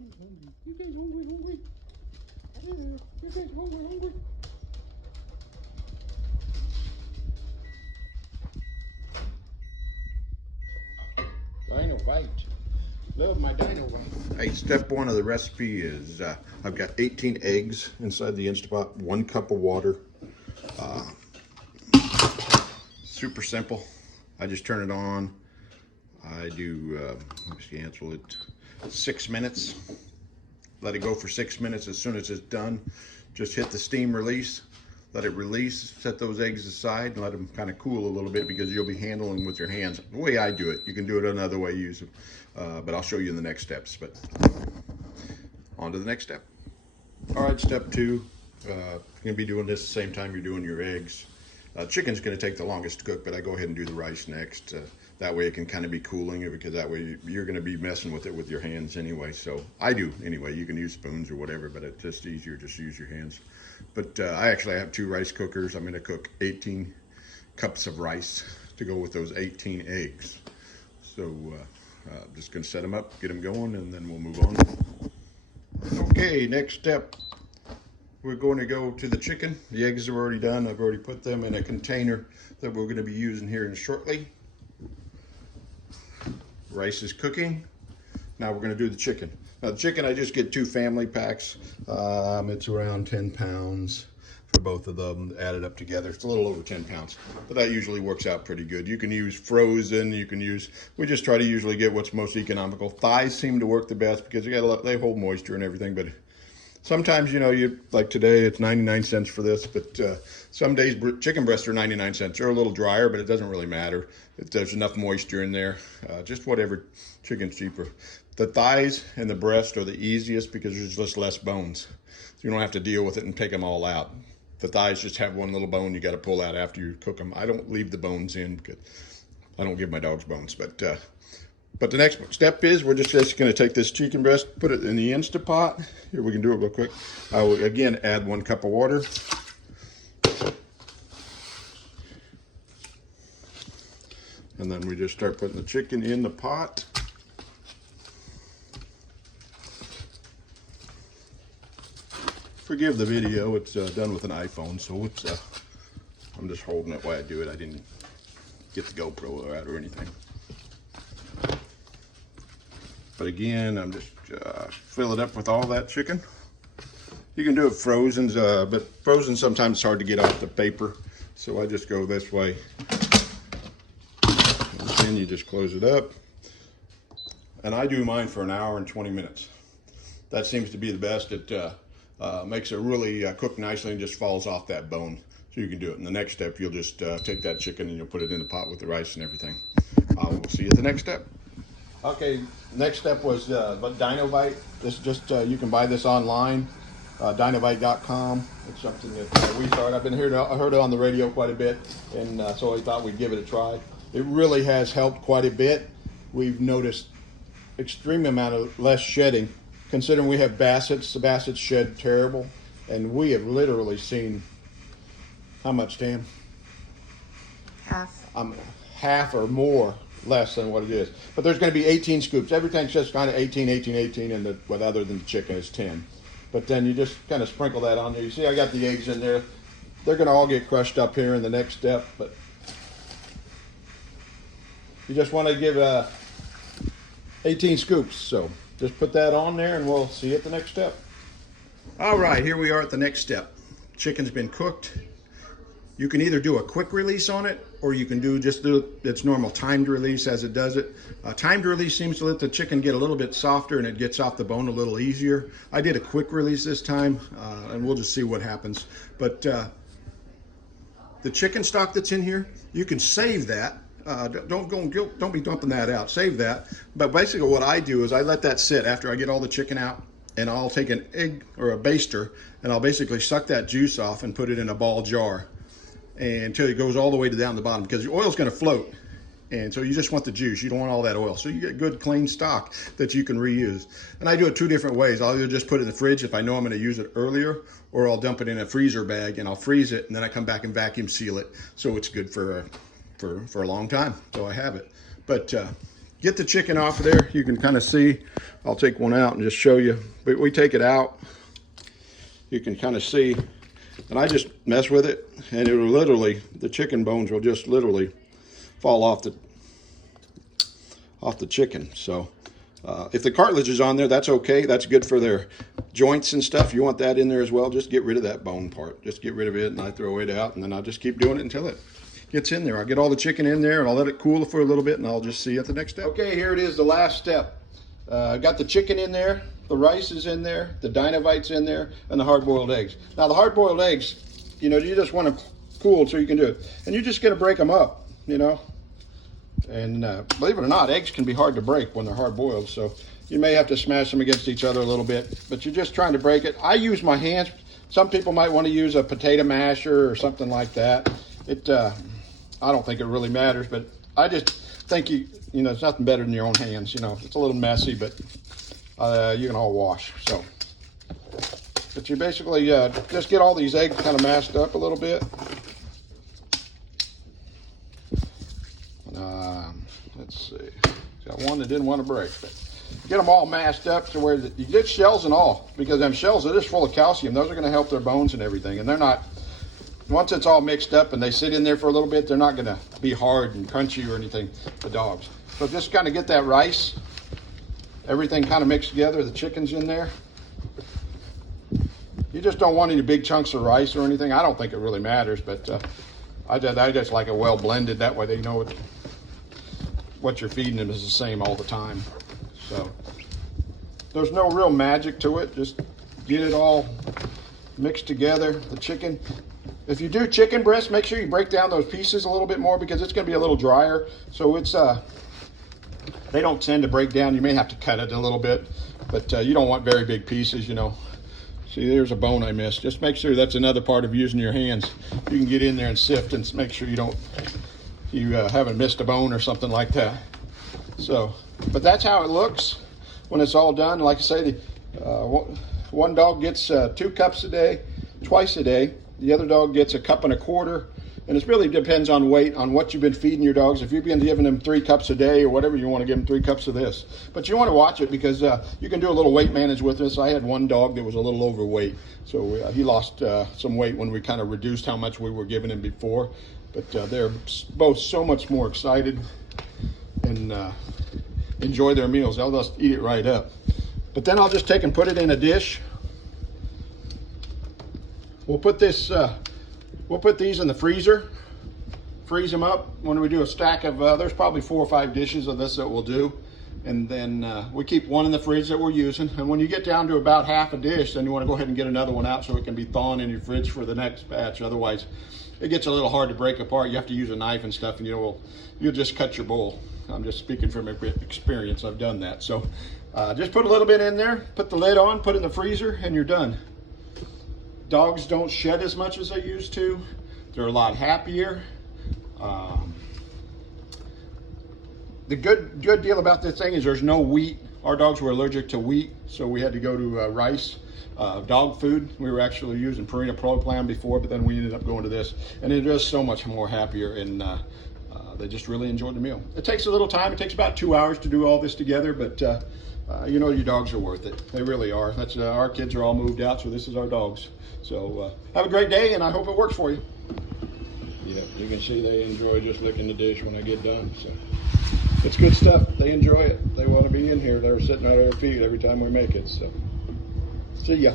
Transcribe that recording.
You guys hungry, hungry? You guys hungry, hungry? Dino Bite. Love my Dino Bite. Hey, step one of the recipe is I've got 18 eggs inside the Instapot, 1 cup of water. Super simple. I just turn it on. I do, let me cancel it, 6 minutes. Let it go for 6 minutes. As soon as it's done, just hit the steam release. Let it release, set those eggs aside, and let them kind of cool a little bit because you'll be handling with your hands. The way I do it, you can do it another way, use it, but I'll show you in the next steps. But on to the next step. All right, step 2, you're gonna be doing this the same time you're doing your eggs. Chicken's gonna take the longest to cook, but I go ahead and do the rice next. That way it can kind of be cooling it, because that way you're gonna be messing with it with your hands anyway. So I do anyway. You can use spoons or whatever, but it's just easier just to use your hands. But I actually have 2 rice cookers. I'm gonna cook 18 cups of rice to go with those 18 eggs. So I'm just gonna set them up, get them going, and then we'll move on. Okay, next step. We're going to go to the chicken. The eggs are already done. I've already put them in a container that we're going to be using here in shortly. Rice is cooking. Now we're going to do the chicken. Now the chicken, I just get 2 family packs. It's around 10 pounds for both of them added up together. It's a little over 10 pounds, but that usually works out pretty good. You can use frozen, we just try to usually get what's most economical. Thighs seem to work the best because they hold moisture and everything, but sometimes, like today, it's 99 cents for this, but some days chicken breasts are 99 cents. They're a little drier, but it doesn't really matter. If there's enough moisture in there, just whatever chicken's cheaper. The thighs and the breast are the easiest because there's just less bones. So you don't have to deal with it and take them all out. The thighs just have one little bone you got to pull out after you cook them. I don't leave the bones in because I don't give my dogs bones, but the next step is we're just going to take this chicken breast, put it in the Instapot. Here, we can do it real quick. I will again add 1 cup of water. And then we just start putting the chicken in the pot. Forgive the video, it's done with an iPhone, so it's I'm just holding it while I do it. I didn't get the GoPro out or anything. But again, I'm just fill it up with all that chicken. You can do it frozen, but frozen sometimes it's hard to get off the paper. So I just go this way. And then you just close it up. And I do mine for 1 hour and 20 minutes. That seems to be the best. It makes it really cook nicely and just falls off that bone. So you can do it. In the next step, you'll just take that chicken and you'll put it in the pot with the rice and everything. We'll see you at the next step. Okay, next step was Dino Bite. This just you can buy this online, dinobite.com. It's something that we started. I've been heard it on the radio quite a bit, and so I thought we'd give it a try. It really has helped quite a bit. We've noticed extreme amount of less shedding, considering we have Bassets. The Bassets shed terrible, and we have literally seen how much, Tam? Half. Half or more less than what it is. But there's going to be 18 scoops. Everything's just kind of 18, 18, 18, and other than the chicken is 10. But then you just kind of sprinkle that on there. You see I got the eggs in there. They're going to all get crushed up here in the next step, but you just want to give 18 scoops. So just put that on there and we'll see you at the next step. All right, here we are at the next step. Chicken's been cooked. You can either do a quick release on it, or you can do its normal timed release as it does it. Timed release seems to let the chicken get a little bit softer and it gets off the bone a little easier. I did a quick release this time, and we'll just see what happens. But the chicken stock that's in here, you can save that. Don't be dumping that out. Save that. But basically what I do is I let that sit after I get all the chicken out, and I'll take an egg or a baster, and I'll basically suck that juice off and put it in a ball jar. And until it goes all the way to down the bottom, because the oil's going to float, and so you just want the juice. You don't want all that oil, so you get good clean stock that you can reuse. And I do it 2 different ways. I'll either just put it in the fridge if I know I'm going to use it earlier, or I'll dump it in a freezer bag and I'll freeze it, and then I come back and vacuum seal it so it's good for a long time. So I have it. But get the chicken off of there. You can kind of see, I'll take one out and just show you, but we take it out, you can kind of see, and I just mess with it, and it will literally, the chicken bones will just literally fall off the chicken. So if the cartilage is on there, that's okay. That's good for their joints and stuff. You want that in there as well. Just get rid of that bone part. Just get rid of it, and I throw it out, and then I'll just keep doing it until it gets in there. I'll get all the chicken in there, and I'll let it cool for a little bit, and I'll just see you at the next step. Okay, here it is, the last step. Got the chicken in there, the rice is in there, the Dinovite's in there, and the hard-boiled eggs. Now, the hard-boiled eggs, you know, you just want them cool so you can do it. And you're just going to break them up, you know. And believe it or not, eggs can be hard to break when they're hard boiled, so you may have to smash them against each other a little bit, but you're just trying to break it. I use my hands. Some people might want to use a potato masher or something like that. I don't think it really matters, but I just think you know, it's nothing better than your own hands. You know, it's a little messy, but you can all wash. So, but you basically just get all these eggs kind of mashed up a little bit. Let's see, got one that didn't want to break, but get them all mashed up to where you get shells and all, because them shells are just full of calcium. Those are going to help their bones and everything, and they're not, once it's all mixed up and they sit in there for a little bit, they're not going to be hard and crunchy or anything, the dogs. So just kind of get that rice, everything kind of mixed together, the chicken's in there. You just don't want any big chunks of rice or anything. I don't think it really matters, but I just like it well blended. That way they know what you're feeding them is the same all the time. So there's no real magic to it. Just get it all mixed together. The chicken, if you do chicken breast, make sure you break down those pieces a little bit more, because it's going to be a little drier. So it's they don't tend to break down. You may have to cut it a little bit, but you don't want very big pieces, you know. See, there's a bone I missed. Just make sure that's another part of using your hands. You can get in there and sift and make sure you haven't missed a bone or something like that. So, but that's how it looks when it's all done. Like I say, one dog gets 2 cups a day, twice a day. The other dog gets 1.25 cups, and it really depends on weight, on what you've been feeding your dogs. If you've been giving them 3 cups a day or whatever, you want to give them 3 cups of this. But you want to watch it, because you can do a little weight manage with this. I had one dog that was a little overweight, so he lost some weight when we kind of reduced how much we were giving him before. But they're both so much more excited and enjoy their meals. They'll just eat it right up. But then I'll just take and put it in a dish. We'll put these in the freezer, freeze them up. When we do a stack of, there's probably 4 or 5 dishes of this that we'll do. And then we keep one in the fridge that we're using. And when you get down to about half a dish, then you want to go ahead and get another one out so it can be thawing in your fridge for the next batch. Otherwise, it gets a little hard to break apart. You have to use a knife and stuff, and you'll just cut your bowl. I'm just speaking from experience. I've done that. So just put a little bit in there, put the lid on, put it in the freezer, and you're done. Dogs don't shed as much as they used to. They're a lot happier. The good deal about this thing is there's no wheat. Our dogs were allergic to wheat, so we had to go to rice. Dog food, we were actually using Purina Pro Plan before, but then we ended up going to this, and they're just so much more happier, and they just really enjoyed the meal. It takes a little time. It takes about 2 hours to do all this together, but you know, your dogs are worth it. They really are. That's our kids are all moved out, so this is our dogs. So have a great day, and I hope it works for you. Yeah, you can see they enjoy just licking the dish when I get done. So it's good stuff. They enjoy it. They want to be in here. They're sitting right at our feet every time we make it. So see ya.